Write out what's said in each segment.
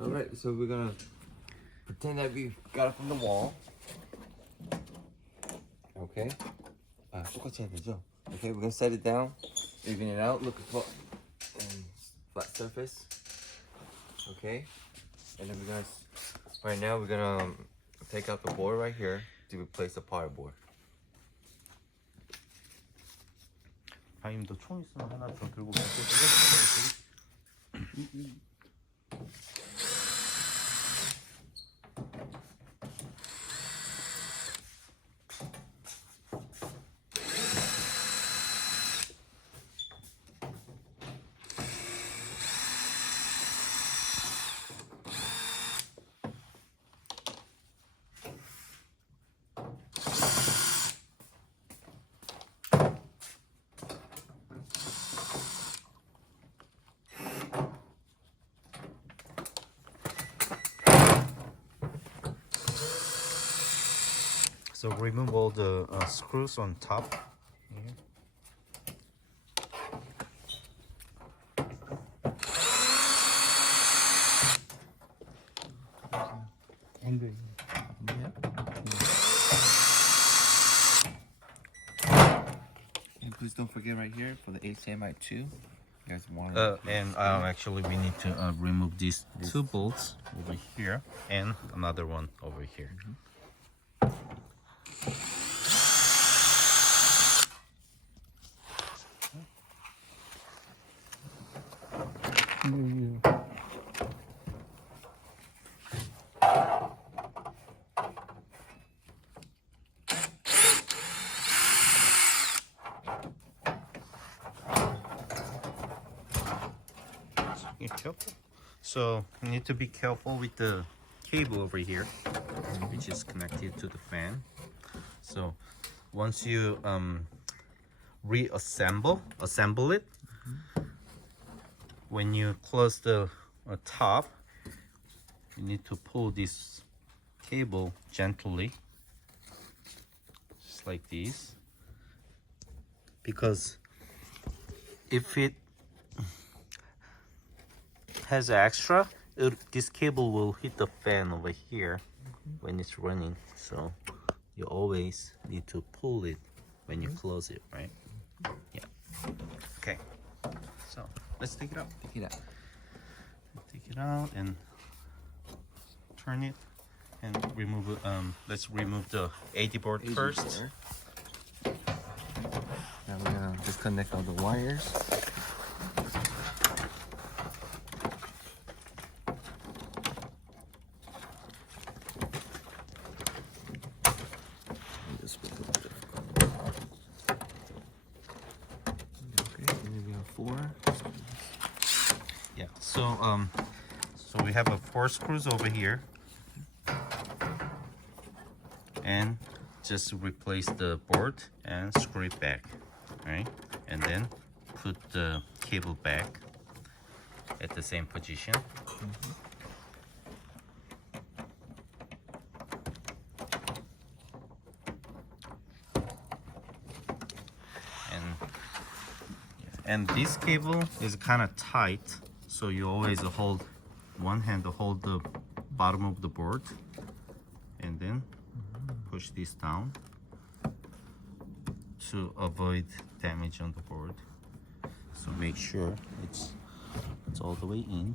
Alright, so we're gonna pretend that we got it from the wall. Okay. 똑같이 해야 되죠? Okay, we're gonna set it down, even it out, look for flat surface. Okay. And then right now we're gonna take out the board right here to replace the power board. 아님도 총 있으면 하나 더 들고 So remove all the screws on top. Angry. Yeah. And please don't forget right here for the HDMI 2. You guys want And actually we need to remove these two bolts over here and another one over here. So you need to be careful with the cable over here, which is connected to the fan. So once you assemble it, when you close the top, you need to pull this cable gently, just like this, because if it has extra, this cable will hit the fan over here when it's running, so you always need to pull it when you close it, right? Yeah. Okay, so let's take it out. Take it out. Take it out and turn it and remove it. Let's remove the AD board first. Now we're gonna disconnect all the wires. Yeah, so we have 4 screws over here, and just replace the board and screw it back, right? And then put the cable back at the same position. And this cable is kind of tight, so you always hold one hand to hold the bottom of the board and then push this down to avoid damage on the board. So make sure it's all the way in.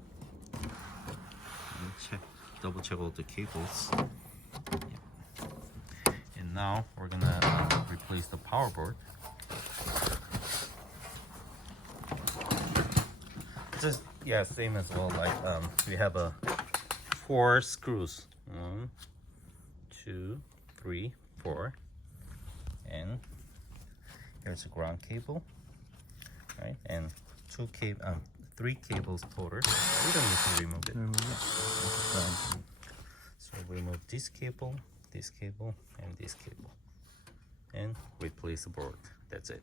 And double check all the cables. Yeah. And now we're gonna replace the power board. Just, yeah, same as well. Like we have 4 screws. 1, 2, 3, 4, and here's a ground cable, right? And 3 cables total. We don't need to remove it. So remove this cable, and this cable, and replace the board. That's it.